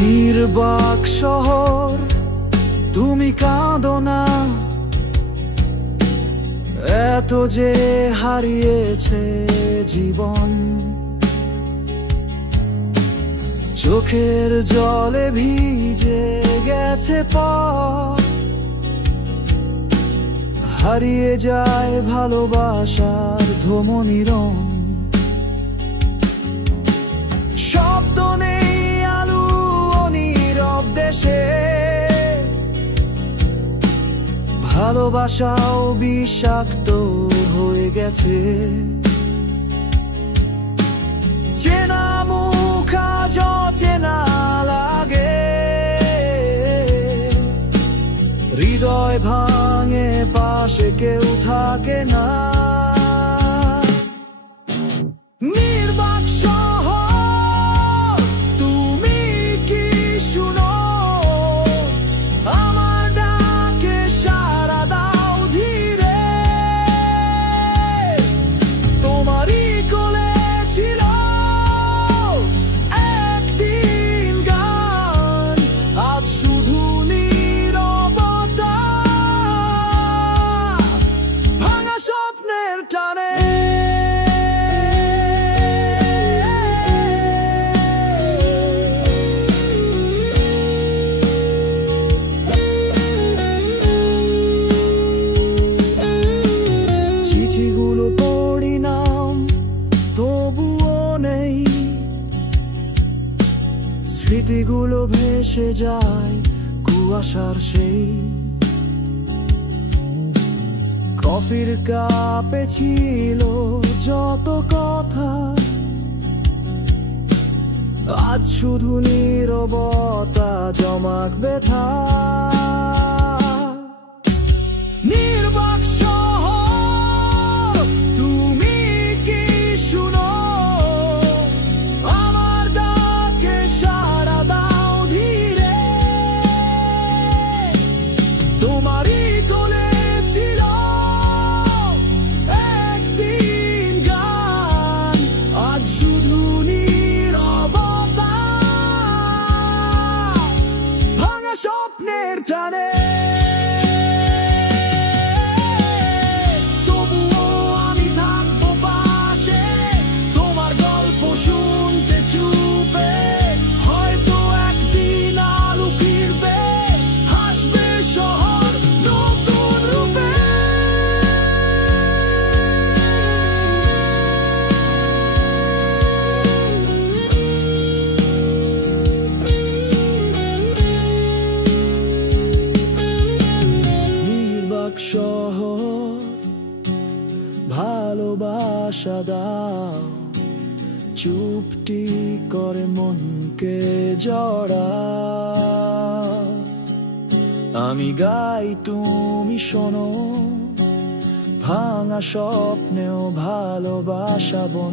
নির্বাক শহর, তুমি কাঁদো না, এত যে হারিয়েছে জীবন। চোখের জলে ভিজে গেছে পথ, হারিয়ে যায় ভালোবাসার ধমনীরণ। শব্দ নেই, আলো নীরব দেশে, ভালোবাসাও বিষাক্ত হয়ে গেছে। চেনা মুখ আজ অচেনা লাগে, হৃদয় ভাঙে, পাশে কেউ থাকে না। নির্বাক শহর, তুমি কি শুনো? আমার ডাকে সাড়া দাও ধীরে, তোমারই কোলে ছিল একদিন গান, আজ শুধু নীরবতা, ভাঙা স্বপ্নের টানে। চিঠিগুলো পড়ি নাম, তবুও নেই, স্মৃতিগুলো ভেসে যায় কুয়াশার সেই। কফির কাপে ছিল যত কথা, আজ শুধু নীরবতা, জমাট ব্যথা। নির্বাক শহর, তুমি কি শুনো? আমার ডাকে সাড়া দাও ধীরে, তোমারই কোলে ছিল একদিন গান, আজ শুধু নীরবতা, ভাঙা স্বপ্নের টানে। তবুও আমি থাকবো পাশে, তোমার গল্প শুনতে চুপে, হয়তো একদিন আলো ফিরবে, হাসবে শহর নতুন রূপে। নির্বাক শহর, ভালোবাসা দাও, চুপটি করে মনকে জড়া। আমি গাই, তুমি শোনো, ভাঙা স্বপ্নেও ভালোবাসা বনো।